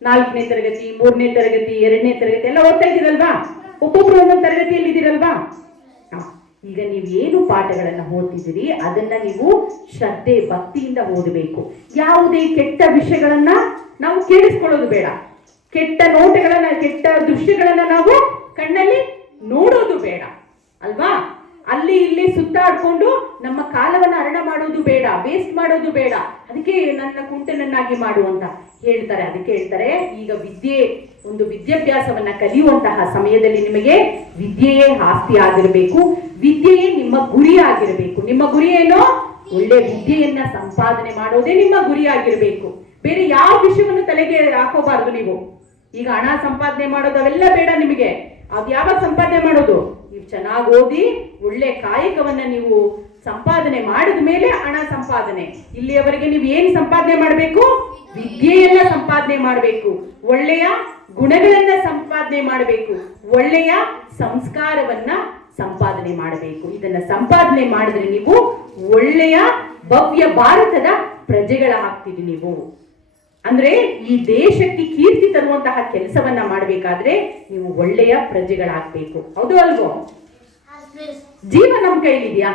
ನಾಲ್ಕನೇ ತರಗತಿ, ಮೂರನೇ ತರಗತಿ, ಎರಡನೇ ತರಗತಿ ಎಲ್ಲ ಓದ್ತಾ ಇದ್ದೀರಲ್ವಾ? ಒಬ್ಬೊಬ್ರು ಒಂದೊಂದು ತರಗತಿಯಲ್ಲಿ ಇದ್ದೀರಲ್ವಾ? ಈಗ ನೀವು ಏನು ಪಾಠಗಳನ್ನ ಓದ್ತಿದ್ದೀರಿ ಅದನ್ನ ನೀವು ಶ್ರದ್ಧೆ ಭಕ್ತಿಯಿಂದ ಓದಬೇಕು. ಯಾವುದೇ ಕೆಟ್ಟ ವಿಷಯಗಳನ್ನ ನಾವು ಕೇಳಿಸ್ಕೊಳ್ಳೋದು ಬೇಡ. ಕೆಟ್ಟ ನೋಟಗಳನ್ನ, ಕೆಟ್ಟ ದೃಶ್ಯಗಳನ್ನ ನಾವು ಕಣ್ಣಲ್ಲಿ ನೋಡೋದು ಬೇಡ, ಅಲ್ವಾ? ಅಲ್ಲಿ ಇಲ್ಲಿ ಸುತ್ತಾಡ್ಕೊಂಡು ನಮ್ಮ ಕಾಲವನ್ನ ಅರಣ ಮಾಡೋದು ಬೇಡ ವೇಸ್ಟ್ ಮಾಡೋದು ಬೇಡ. ಅದಕ್ಕೆ ನನ್ನ ಕುಂಟನನ್ನಾಗಿ ಮಾಡುವಂತ ಹೇಳ್ತಾರೆ. ಅದಕ್ಕೆ ಹೇಳ್ತಾರೆ, ಈಗ ವಿದ್ಯೆ, ಒಂದು ವಿದ್ಯಾಭ್ಯಾಸವನ್ನ ಕಲಿಯುವಂತಹ ಸಮಯದಲ್ಲಿ ನಿಮಗೆ ವಿದ್ಯೆಯೇ ಆಸ್ತಿ ಆಗಿರಬೇಕು. ವಿದ್ಯೆಯೇ ನಿಮ್ಮ ಗುರಿ ಆಗಿರಬೇಕು. ನಿಮ್ಮ ಗುರಿ ಏನೋ? ಒಳ್ಳೆ ವಿದ್ಯೆಯನ್ನ ಸಂಪಾದನೆ ಮಾಡೋದೇ ನಿಮ್ಮ ಗುರಿ ಆಗಿರಬೇಕು. ಬೇರೆ ಯಾವ ವಿಷಯವನ್ನು ತಲೆಗೆ ಹಾಕೋಬಾರ್ದು ನೀವು. ಈಗ ಹಣ ಸಂಪಾದನೆ ಮಾಡೋದು ಅವೆಲ್ಲ ಬೇಡ ನಿಮಗೆ. ಅದ್ ಯಾವಾಗ ಸಂಪಾದನೆ ಮಾಡೋದು? ನೀವು ಚೆನ್ನಾಗಿ ಓದಿ, ಒಳ್ಳೆ ಕಾಯಕವನ್ನ ನೀವು ಸಂಪಾದನೆ ಮಾಡಿದ ಮೇಲೆ ಹಣ ಸಂಪಾದನೆ. ಇಲ್ಲಿಯವರೆಗೆ ನೀವು ಏನ್ ಸಂಪಾದನೆ ಮಾಡಬೇಕು? ವಿದ್ಯೆಯನ್ನ ಸಂಪಾದನೆ ಮಾಡಬೇಕು. ಒಳ್ಳೆಯ ಗುಣಗಳನ್ನ ಸಂಪಾದನೆ ಮಾಡಬೇಕು. ಒಳ್ಳೆಯ ಸಂಸ್ಕಾರವನ್ನ ಸಂಪಾದನೆ ಮಾಡಬೇಕು. ಇದನ್ನ ಸಂಪಾದನೆ ಮಾಡಿದ್ರೆ ನೀವು ಒಳ್ಳೆಯ ಭವ್ಯ ಭಾರತದ ಪ್ರಜೆಗಳಾಗ್ತೀರಿ ನೀವು. ಅಂದ್ರೆ ಈ ದೇಶಕ್ಕೆ ಕೀರ್ತಿ ತರುವಂತಹ ಕೆಲಸವನ್ನ ಮಾಡಬೇಕಾದ್ರೆ ನೀವು ಒಳ್ಳೆಯ ಪ್ರಜೆಗಳಾಗ್ಬೇಕು. ಹೌದು ಅಲ್ವೋ? ಜೀವ ನಮ್ ಕೈಲಿದ್ಯಾ?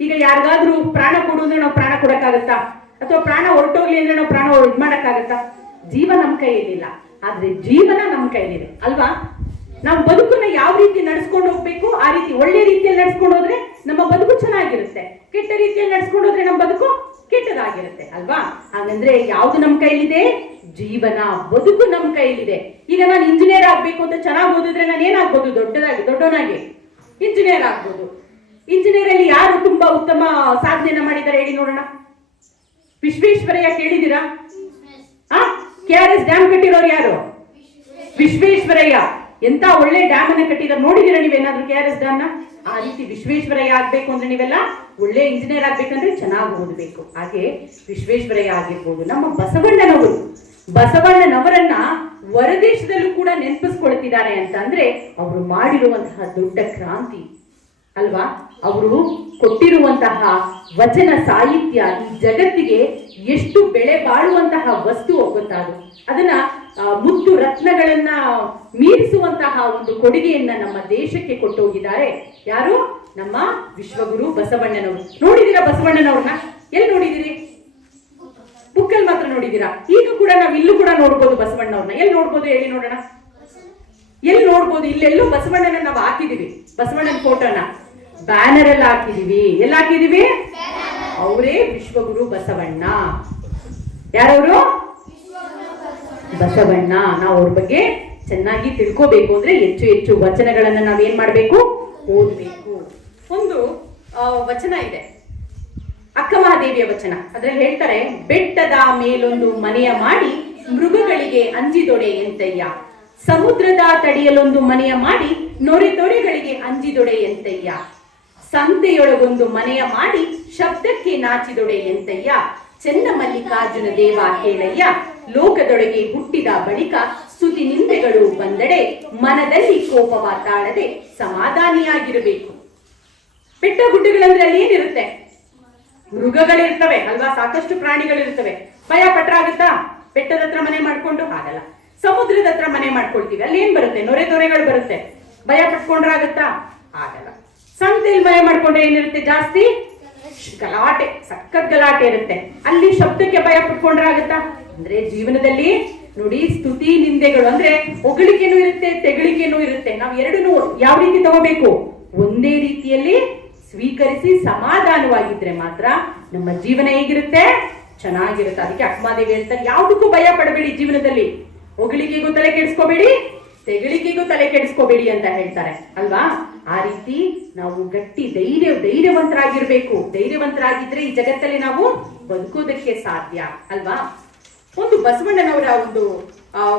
ಈಗ ಯಾರಿಗಾದ್ರೂ ಪ್ರಾಣ ಕೊಡು ಅಂದ್ರೆ ನಾವು ಪ್ರಾಣ ಕೊಡಕ್ಕಾಗತ್ತಾ? ಅಥವಾ ಪ್ರಾಣ ಹೊರಟೋಗ್ಲಿ ಅಂದ್ರೆ ನಾವು ಪ್ರಾಣ ಇದ್ ಮಾಡಕ್ಕಾಗತ್ತಾ ಜೀವ ನಮ್ ಕೈಯಲ್ಲಿಲ್ಲ. ಆದ್ರೆ ಜೀವನ ನಮ್ ಕೈಲಿದೆ. ಅಲ್ವಾ? ನಾವು ಬದುಕನ್ನ ಯಾವ ರೀತಿ ನಡ್ಸ್ಕೊಂಡು ಹೋಗ್ಬೇಕು, ಆ ರೀತಿ ಒಳ್ಳೆ ರೀತಿಯಲ್ಲಿ ನಡ್ಸ್ಕೊಂಡು ಹೋದ್ರೆ ನಮ್ಮ ಬದುಕು ಚೆನ್ನಾಗಿರುತ್ತೆ. ಕೆಟ್ಟ ರೀತಿಯಲ್ಲಿ ನಡ್ಸ್ಕೊಂಡು ಹೋದ್ರೆ ನಮ್ಮ ಬದುಕು ಕೆಟ್ಟದಾಗಿರುತ್ತೆ, ಅಲ್ವಾ? ಹಾಗಂದ್ರೆ ಯಾವ್ದು ನಮ್ಮ ಕೈಲಿದೆ ಜೀವನ, ಬದುಕು ನಮ್ಮ ಕೈಲಿದೆ ಈಗ ನಾನು ಇಂಜಿನಿಯರ್ ಆಗ್ಬೇಕು ಅಂತ ಚೆನ್ನಾಗಿ ಓದಿದ್ರೆ ನಾನು ಏನಾಗ್ಬೋದು? ದೊಡ್ಡದಾಗಿ, ದೊಡ್ಡವನಾಗಿ. ಇಂಜಿನಿಯರ್ ಆಗ್ಬೋದು. ಇಂಜಿನಿಯರ್ ಅಲ್ಲಿ ಯಾರು ತುಂಬಾ ಉತ್ತಮ ಸಾಧನೆಯನ್ನ ಮಾಡಿದ್ದಾರೆ ಹೇಳಿ ನೋಡೋಣ. ವಿಶ್ವೇಶ್ವರಯ್ಯ ಕೇಳಿದ್ದೀರಾ? ಕೆ ಆರ್ ಎಸ್ ಡ್ಯಾಮ್ ಕಟ್ಟಿರೋರು ಯಾರು? ವಿಶ್ವೇಶ್ವರಯ್ಯ. ಎಂತ ಒಳ್ಳೆ ಡ್ಯಾಮ್ ಅನ್ನ ಕಟ್ಟಿದಾರೆ ನೋಡಿದೀರಾ ನೀವೇನಾದ್ರೂ ಕೆ ಆರ್ ಎಸ್ ಡ್ಯಾಮ್ ಆ ರೀತಿ ವಿಶ್ವೇಶ್ವರಯ್ಯ ಆಗ್ಬೇಕು ಅಂದ್ರೆ ನೀವೆಲ್ಲ ಒಳ್ಳೆ ಇಂಜಿನಿಯರ್ ಆಗ್ಬೇಕಂದ್ರೆ ಚೆನ್ನಾಗಿ ಓದಬೇಕು. ಹಾಗೆ ವಿಶ್ವೇಶ್ವರಯ್ಯ ಆಗಿರ್ಬೋದು. ನಮ್ಮ ಬಸವಣ್ಣನವರು, ಬಸವಣ್ಣನವರನ್ನ ಹೊರದೇಶದಲ್ಲೂ ಕೂಡ ನೆನಪಿಸ್ಕೊಳ್ತಿದ್ದಾರೆ ಅಂತ ಅಂದ್ರೆ ಅವರು ಮಾಡಿರುವಂತಹ ದೊಡ್ಡ ಕ್ರಾಂತಿ. ಅಲ್ವಾ? ಅವರು ಕೊಟ್ಟಿರುವಂತಹ ವಚನ ಸಾಹಿತ್ಯ ಈ ಜಗತ್ತಿಗೆ ಎಷ್ಟು ಬೆಳೆ ಬಾಳುವಂತಹ ವಸ್ತು ಗೊತ್ತಾಗ. ಅದನ್ನ ಮುತ್ತು ರತ್ನಗಳನ್ನ ಮೀರಿಸುವಂತಹ ಒಂದು ಕೊಡುಗೆಯನ್ನ ನಮ್ಮ ದೇಶಕ್ಕೆ ಕೊಟ್ಟೋಗಿದ್ದಾರೆ. ಯಾರು? ನಮ್ಮ ವಿಶ್ವಗುರು ಬಸವಣ್ಣನವರು. ನೋಡಿದೀರಾ ಬಸವಣ್ಣನವ್ರನ್ನ? ಎಲ್ಲಿ ನೋಡಿದಿರಿ ಬುಕ್ಕಲ್ಲಿ ಮಾತ್ರ ನೋಡಿದೀರಾ ಈಗ ಕೂಡ ನಾವು ಇಲ್ಲೂ ಕೂಡ ನೋಡ್ಬೋದು ಬಸವಣ್ಣವ್ರನ್ನ. ಎಲ್ಲಿ ನೋಡ್ಬೋದು? ಹೇಳಿ ನೋಡೋಣ? ಎಲ್ಲಿ ನೋಡ್ಬೋದು? ಇಲ್ಲೆಲ್ಲೂ ಬಸವಣ್ಣನ ನಾವು ಹಾಕಿದೀವಿ. ಬಸವಣ್ಣನ ಫೋಟೋನ. ಬ್ಯಾನರ್ ಎಲ್ಲ ಹಾಕಿದೀವಿ. ಎಲ್ಲ ಹಾಕಿದೀವಿ? ಅವರೇ ವಿಶ್ವಗುರು ಬಸವಣ್ಣ. ಯಾರವರು? ಬಸವಣ್ಣ. ನಾವು ಅವ್ರ ಬಗ್ಗೆ ಚೆನ್ನಾಗಿ ತಿಳ್ಕೋಬೇಕು ಅಂದ್ರೆ ಹೆಚ್ಚು ಹೆಚ್ಚು ವಚನಗಳನ್ನ ನಾವೇನ್ ಮಾಡ್ಬೇಕು? ಓದ್ಬೇಕು. ಒಂದು ವಚನ ಇದೆ. ಅಕ್ಕಮಹಾದೇವಿಯ ವಚನ. ಅದ್ರಲ್ಲಿ ಹೇಳ್ತಾರೆ, ಬೆಟ್ಟದ ಮೇಲೊಂದು ಮನೆಯ ಮಾಡಿ ಮೃಗಗಳಿಗೆ ಅಂಜಿದೊಡೆ ಎಂತಯ್ಯ. ಸಮುದ್ರದ ತಡಿಯಲೊಂದು ಮನೆಯ ಮಾಡಿ ನೊರೆ ತೊರೆಗಳಿಗೆ ಅಂಜಿದೊಡೆ ಎಂತಯ್ಯ. ಸಂತೆಯೊಳಗೊಂದು ಮನೆಯ ಮಾಡಿ ಶಬ್ದಕ್ಕೆ ನಾಚಿದೊಡೆ ಎಂತಯ್ಯ. ಚೆನ್ನ ಮಲ್ಲಿಕಾರ್ಜುನ ದೇವ ಕೇಳಯ್ಯ, ಲೋಕದೊಳಗೆ ಹುಟ್ಟಿದ ಬಳಿಕ ಸ್ತುತಿ ನಿಂದೆಗಳು ಬಂದಡೆ ಮನದಲ್ಲಿ ಕೋಪ ಮಾತಾಡದೆ ಸಮಾಧಾನಿಯಾಗಿರಬೇಕು. ಬೆಟ್ಟ ಗುಡ್ಡಗಳಂದ್ರೆ ಅಲ್ಲಿ ಏನಿರುತ್ತೆ? ಮೃಗಗಳಿರ್ತವೆ ಅಲ್ವಾ? ಸಾಕಷ್ಟು ಪ್ರಾಣಿಗಳಿರ್ತವೆ. ಭಯ ಪಟ್ರಾಗುತ್ತಾ? ಬೆಟ್ಟದ ಹತ್ರ ಮನೆ ಮಾಡ್ಕೊಂಡು? ಆಗಲ್ಲ ಸಮುದ್ರದ ಹತ್ರ ಮನೆ ಮಾಡ್ಕೊಳ್ತೀವಿ. ಅಲ್ಲಿ ಏನ್ ಬರುತ್ತೆ? ನೊರೆ ತೊರೆಗಳು ಬರುತ್ತೆ. ಭಯ ಪಟ್ಕೊಂಡ್ರಾಗುತ್ತಾ? ಆಗಲ್ಲ ಸಂತೆಯಲ್ಲಿ ಭಯ ಮಾಡ್ಕೊಂಡ್ರೆ ಏನಿರುತ್ತೆ ಜಾಸ್ತಿ? ಗಲಾಟೆ, ಸಖತ್ ಗಲಾಟೆ ಇರುತ್ತೆ. ಅಲ್ಲಿ ಶಬ್ದಕ್ಕೆ ಭಯ ಪಟ್ಕೊಂಡ್ರಾಗುತ್ತಾ? ಅಂದ್ರೆ ಜೀವನದಲ್ಲಿ ನೋಡಿ, ಸ್ತುತಿ ನಿಂದೆಗಳು ಅಂದ್ರೆ ಹೊಗಳಿಕೆನೂ ಇರುತ್ತೆ, ತೆಗಳಿಕೆನೂ ಇರುತ್ತೆ. ನಾವು ಎರಡನ್ನೂ ಯಾವ ರೀತಿ ತಗೋಬೇಕು? ಒಂದೇ ರೀತಿಯಲ್ಲಿ ಸ್ವೀಕರಿಸಿ ಸಮಾಧಾನವಾಗಿದ್ರೆ ಮಾತ್ರ ನಮ್ಮ ಜೀವನ ಹೇಗಿರುತ್ತೆ? ಚೆನ್ನಾಗಿರುತ್ತೆ. ಅದಕ್ಕೆ ಅಕ್ಕಮಾದೇವಿ ಹೇಳ್ತಾರೆ, ಯಾವುದಕ್ಕೂ ಭಯ ಪಡಬೇಡಿ ಜೀವನದಲ್ಲಿ. ಹೊಗಳಿಕೆಗೂ ತಲೆ ಕೆಡಿಸ್ಕೋಬೇಡಿ, ತೆಗಳಿಕೆಗೂ ತಲೆ ಕೆಡಿಸ್ಕೋಬೇಡಿ ಅಂತ ಹೇಳ್ತಾರೆ. ಅಲ್ವಾ? ಆ ರೀತಿ ನಾವು ಗಟ್ಟಿ ಧೈರ್ಯ, ಧೈರ್ಯವಂತರಾಗಿರ್ಬೇಕು. ಧೈರ್ಯವಂತರಾಗಿದ್ರೆ ಈ ಜಗತ್ತಲ್ಲಿ ನಾವು ಬದುಕೋದಕ್ಕೆ ಸಾಧ್ಯ. ಅಲ್ವಾ? ಒಂದು ಬಸವಣ್ಣನವರ ಒಂದು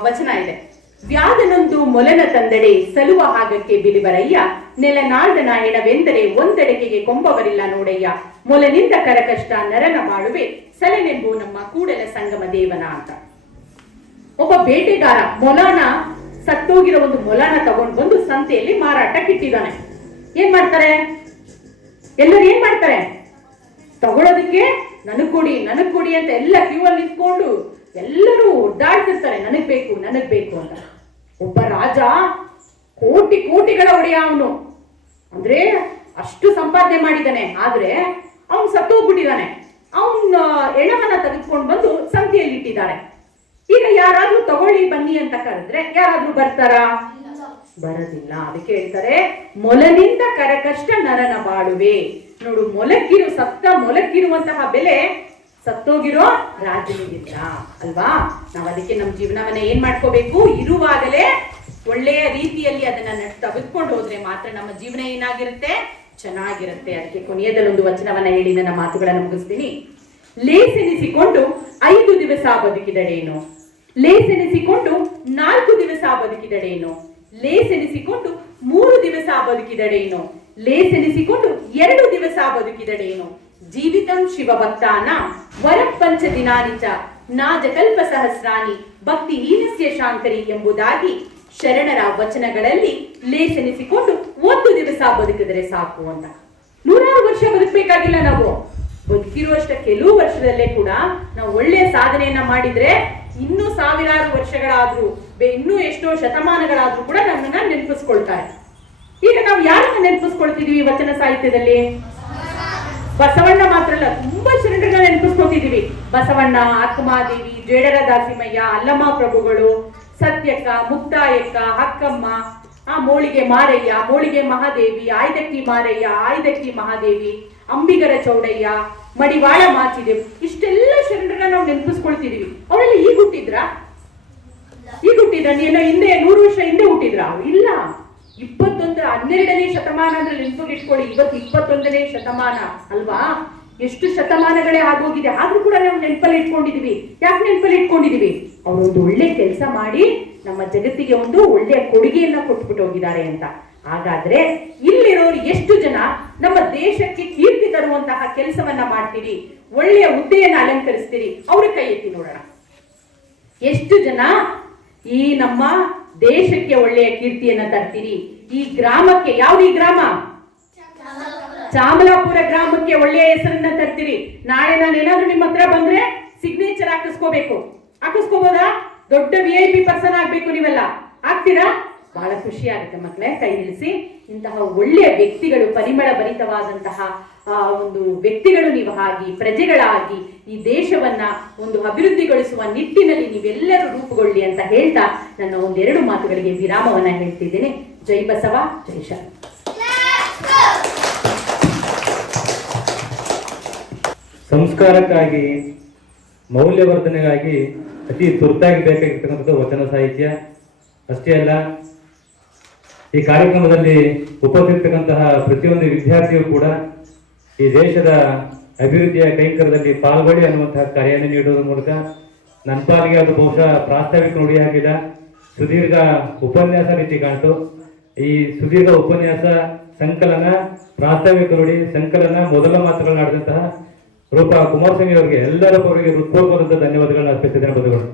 ವಚನ ಇದೆ. ವ್ಯಾಧನೊಂದು ಮೊಲನ ತಂದಡೆ ಸಲುವ ಹಾಗಕ್ಕೆ ಬಿಲಿಬರಯ್ಯ ನೆಲನಾಡನ ಎಡವೆಂದರೆ ಒಂದೆಡಕೆಗೆ ಕೊಂಬವರಿಲ್ಲ ನೋಡಯ್ಯ, ಮೊಲನಿಂದ ಕರಕಷ್ಟ ನರನ ಬಾಳುವೆ, ಸಲನೆಂಬು ನಮ್ಮ ಕೂಡಲ ಸಂಗಮ ದೇವನ ಅಂತ. ಒಬ್ಬ ಬೇಟೆಗಾರ ಮೊಲನ, ಸತ್ತೋಗಿರೋ ಒಂದು ಮೊಲನ ತಗೊಂಡು ಬಂದು ಸಂತೆಯಲ್ಲಿ ಮಾರಾಟಕ್ಕಿಟ್ಟಿದ್ದಾನೆ ಏನ್ ಮಾಡ್ತಾರೆ? ಎಲ್ಲರೂ ಏನ್ ಮಾಡ್ತಾರೆ? ತಗೊಳ್ಳೋದಕ್ಕೆ ನನಗ್ ಕೊಡಿ ನನಗ್ ಕೊಡಿ ಅಂತ ಎಲ್ಲ ಕ್ಯೂ ಅಲ್ಲಿ ನಿಂತ್ಕೊಂಡು ಎಲ್ಲರೂ ಒದ್ದಾಡ್ತಿರ್ತಾರೆ, ನನಗ್ ಬೇಕು ನನಗ್ ಬೇಕು ಅಂತ. ಒಬ್ಬ ರಾಜ ಕೋಟಿ ಕೋಟಿಗಳ ಒಡೆಯ ಅವನು. ಅಂದ್ರೆ ಅಷ್ಟು ಸಂಪಾದನೆ ಮಾಡಿದ್ದಾನೆ, ಆದ್ರೆ ಅವನು ಸತ್ತೋಗ್ಬಿಟ್ಟಿದ್ದಾನೆ. ಅವನ ಎಣವನ್ನ ತೆಗೆದುಕೊಂಡು ಬಂದು ಸಂತೆಯಲ್ಲಿ ಇಟ್ಟಿದ್ದಾರೆ. ಈಗ ಯಾರಾದ್ರೂ ತಗೊಳ್ಳಿ, ಬನ್ನಿ ಅಂತ ಕರೆದ್ರೆ ಯಾರಾದ್ರೂ ಬರ್ತಾರಾ? ಬರೋದಿಲ್ಲ. ಅದಕ್ಕೆ ಹೇಳ್ತಾರೆ, ಮೊಲನಿಂದ ಕರಕಷ್ಟ ನರನ ಬಾಳುವೆ. ನೋಡು, ಮೊಲಕ್ಕಿರು, ಸತ್ತ ಮೊಲಕ್ಕಿರುವಂತಹ ಬೆಲೆ ಸತ್ತೋಗಿರೋ ರಾಜನಿಗಿದ್ದ ಅಲ್ವಾ? ನಾವು ಅದಕ್ಕೆ ನಮ್ಮ ಜೀವನವನ್ನ ಏನ್ ಮಾಡ್ಕೋಬೇಕು? ಇರುವಾಗಲೇ ಒಳ್ಳೆಯ ರೀತಿಯಲ್ಲಿ ಅದನ್ನ ತೆಗೆದುಕೊಂಡು ಹೋದ್ರೆ ಮಾತ್ರ ನಮ್ಮ ಜೀವನ ಏನಾಗಿರುತ್ತೆ? ಚೆನ್ನಾಗಿರುತ್ತೆ. ಅದಕ್ಕೆ ಕೊನೆಯದಲ್ಲಿ ಒಂದು ವಚನವನ್ನ ಹೇಳಿ ನನ್ನ ಮಾತುಗಳನ್ನ ಮುಗಿಸ್ತೀನಿ. ಲೇಸೆನಿಸಿಕೊಂಡು ಐದು ದಿವಸ ಬದುಕಿದಡೇನು ಲೇಸೆನಿಸಿಕೊಂಡು ನಾಲ್ಕು ದಿವಸ ಬದುಕಿದಡೇನು ಲೇಸೆನಿಸಿಕೊಂಡು ಮೂರು ದಿವಸ ಬದುಕಿದಡೇನು ಲೇಸೆನಿಸಿಕೊಂಡು ಎರಡು ದಿವಸ ಬದುಕಿದಡೇನು ಜೀವಿತಂ ಶಿವಭಕ್ತಾನ ವರಪಂಚ ದಿನಾನಿಚ ನಾಜಕಲ್ಪ ಸಹಸ್ರಾನಿ ಭಕ್ತಿ ಹೀನಸ್ಯ ಶಾಂತರಿ ಎಂಬುದಾಗಿ ಶರಣರ ವಚನಗಳಲ್ಲಿ ಲೇಸನಿಸಿಕೊಂಡು ಒಂದು ದಿವಸ ಬದುಕಿದರೆ ಸಾಕು ಅಂತ. ನೂರಾರು ವರ್ಷ ಬದುಕಬೇಕಾಗಿಲ್ಲ ನಾವು. ಬದುಕಿರುವಷ್ಟ ಕೆಲವು ವರ್ಷದಲ್ಲೇ ಕೂಡ ನಾವು ಒಳ್ಳೆಯ ಸಾಧನೆಯನ್ನ ಮಾಡಿದ್ರೆ ಇನ್ನೂ ಸಾವಿರಾರು ವರ್ಷಗಳಾದ್ರೂ ಇನ್ನೂ ಎಷ್ಟೋ ಶತಮಾನಗಳಾದ್ರೂ ಕೂಡ ನಮ್ಮನ್ನ ನೆನಪಿಸ್ಕೊಳ್ತಾರೆ. ಈಗ ನಾವು ಯಾರನ್ನ ನೆನಪಿಸ್ಕೊಳ್ತಿದೀವಿ ವಚನ ಸಾಹಿತ್ಯದಲ್ಲಿ? ಬಸವಣ್ಣ ಮಾತ್ರ ಅಲ್ಲ, ತುಂಬಾ ಶರಣರನ್ನ ನೆನಪಿಸ್ಕೊತಿದೀವಿ ಬಸವಣ್ಣ, ಆತ್ಮಾದೇವಿ, ಜೇಡರ ದಾಸಿಮಯ್ಯ, ಅಲ್ಲಮ್ಮ ಪ್ರಭುಗಳು, ಸತ್ಯಕ್ಕ, ಮುಕ್ತಾಯಕ್ಕ ಅಕ್ಕಮ್ಮ ಆ ಮೋಳಿಗೆ ಮಾರಯ್ಯ, ಮೋಳಿಗೆ ಮಹಾದೇವಿ, ಆಯ್ದಕ್ಕಿ ಮಾರಯ್ಯ, ಆಯ್ದಕ್ಕಿ ಮಹಾದೇವಿ, ಅಂಬಿಗರ ಚೌಡಯ್ಯ, ಮಡಿವಾಳ ಮಾಚಿದೇವ್, ಇಷ್ಟೆಲ್ಲ ಶರಣರನ್ನ ನಾವು ನೆನಪಿಸ್ಕೊಳ್ತಿದೀವಿ. ಅವರೆಲ್ಲ ಈಗ ಹುಟ್ಟಿದ್ರಾ? ಈಗ ಹುಟ್ಟಿದ್ರ? ನೀನು ಹಿಂದೆ ನೂರು ವರ್ಷ ಹಿಂದೆ ಹುಟ್ಟಿದ್ರ? ಇಲ್ಲ. ಇಪ್ಪತ್ತೊಂದು ಹನ್ನೆರಡನೇ ಶತಮಾನ ಅಂದ್ರೆ ನೆನ್ಪುಗೆ ಇಟ್ಕೊಳ್ಳಿ ಇವತ್ತು ಇಪ್ಪತ್ತೊಂದನೇ ಶತಮಾನ ಅಲ್ವಾ? ಎಷ್ಟು ಶತಮಾನಗಳೇ ಆಗೋಗಿದೆ, ಆದ್ರೂ ಕೂಡ ನಾವು ನೆನಪಲ್ಲಿ ಇಟ್ಕೊಂಡಿದೀವಿ. ಯಾಕೆ ನೆನಪಲ್ಲಿ ಇಟ್ಕೊಂಡಿದೀವಿ? ಅವರೊಂದು ಒಳ್ಳೆ ಕೆಲಸ ಮಾಡಿ ನಮ್ಮ ಜಗತ್ತಿಗೆ ಒಂದು ಒಳ್ಳೆಯ ಕೊಡುಗೆಯನ್ನ ಕೊಟ್ಬಿಟ್ಟು ಹೋಗಿದ್ದಾರೆ ಅಂತ. ಹಾಗಾದ್ರೆ ಇಲ್ಲಿರೋರು ಎಷ್ಟು ಜನ ನಮ್ಮ ದೇಶಕ್ಕೆ ಕೀರ್ತಿ ತರುವಂತಹ ಕೆಲಸವನ್ನ ಮಾಡ್ತೀರಿ, ಒಳ್ಳೆಯ ಹುದ್ದೆಯನ್ನ ಅಲಂಕರಿಸ್ತೀರಿ, ಅವ್ರ ಕೈ ಎತ್ತಿ ನೋಡೋಣ. ಎಷ್ಟು ಜನ ಈ ನಮ್ಮ ದೇಶಕ್ಕೆ ಒಳ್ಳೆಯ ಕೀರ್ತಿಯನ್ನ ತರ್ತೀರಿ. ಈ ಗ್ರಾಮಕ್ಕೆ ಯಾವ್ದು ಈ ಗ್ರಾಮ? ಚಾಮಲಾಪುರ. ಗ್ರಾಮಕ್ಕೆ ಒಳ್ಳೆಯ ಹೆಸರನ್ನ ತರ್ತೀರಿ. ನಾಳೆ ನಾನು ಏನಾದ್ರೂ ನಿಮ್ಮ ಹತ್ರ ಬಂದ್ರೆ ಸಿಗ್ನೇಚರ್ ಹಾಕಿಸ್ಕೋಬೇಕು. ಹಾಕಿಸ್ಕೋಬೋದಾ? ದೊಡ್ಡ ವಿ ಐ ಪಿ ಪರ್ಸನ್ ಆಗ್ಬೇಕು ನೀವೆಲ್ಲ. ಆಗ್ತೀರಾ? ಬಹಳ ಖುಷಿ ಆಗುತ್ತೆ ಮಕ್ಕಳೇ, ಕೈ ನಿಲ್ಲಿಸಿ ಇಂತಹ ಒಳ್ಳೆಯ ವ್ಯಕ್ತಿಗಳು, ಪರಿಮಳ ಭರಿತವಾದಂತಹ ಒಂದು ವ್ಯಕ್ತಿಗಳು ನೀವು ಆಗಿ ಪ್ರಜೆಗಳಾಗಿ ಈ ದೇಶವನ್ನ ಒಂದು ಅಭಿವೃದ್ಧಿಗೊಳಿಸುವ ನಿಟ್ಟಿನಲ್ಲಿ ನೀವೆಲ್ಲರೂ ರೂಪುಗೊಳ್ಳಿ ಅಂತ ಹೇಳ್ತಾ ನನ್ನ ಒಂದೆರಡು ಮಾತುಗಳಿಗೆ ವಿರಾಮವನ್ನ ಹೇಳ್ತಿದ್ದೇನೆ. ಜೈ ಬಸವ, ಜೈ ಶರಣ ಸಂಸ್ಕಾರಕ್ಕಾಗಿ, ಮೌಲ್ಯವರ್ಧನೆಗಾಗಿ ಅತಿ ತುರ್ತಾಗಿ ಬೇಕಾಗಿರ್ತಕ್ಕಂಥದ್ದು ವಚನ ಸಾಹಿತ್ಯ. ಅಷ್ಟೇ ಅಲ್ಲ ಈ ಕಾರ್ಯಕ್ರಮದಲ್ಲಿ ಉಪಸ್ಥಿತಕ್ಕಂತಹ ಪ್ರತಿಯೊಂದು ವಿದ್ಯಾರ್ಥಿಯೂ ಕೂಡ ಈ ದೇಶದ ಅಭಿವೃದ್ಧಿಯ ಕೈಂಕರದಲ್ಲಿ ಪಾಲ್ಗೊಳ್ಳಿ ಅನ್ನುವಂತಹ ಕರೆಯನ್ನು ನೀಡುವುದರ ಮೂಲಕ ನನ್ನ ಪಾಲಿಗೆ ಅದು ಬಹುಶಃ ಪ್ರಾಸ್ತಾವಿಕ ನೋಡಿ ಆಗಿಲ್ಲ ಸುದೀರ್ಘ ಉಪನ್ಯಾಸ ರೀತಿ ಕಾಣ್ತು. ಈ ಸುದೀರ್ಘ ಉಪನ್ಯಾಸ ಸಂಕಲನ, ಪ್ರಾಸ್ತಾವಿಕ ನುಡಿ, ಸಂಕಲನ, ಮೊದಲ ಮಾತುಗಳನ್ನಾಡಿದಂತಹ ರೂಪ ಕುಮಾರಸ್ವಾಮಿ ಅವರಿಗೆ ಎಲ್ಲರ ಪರವಾಗಿ ಹೃತ್ಪೂರ್ವಕವಾದಂತಹ ಧನ್ಯವಾದಗಳನ್ನ ಅರ್ಪಿಸಿದ್ದೇನೆ ಬದುಗಳು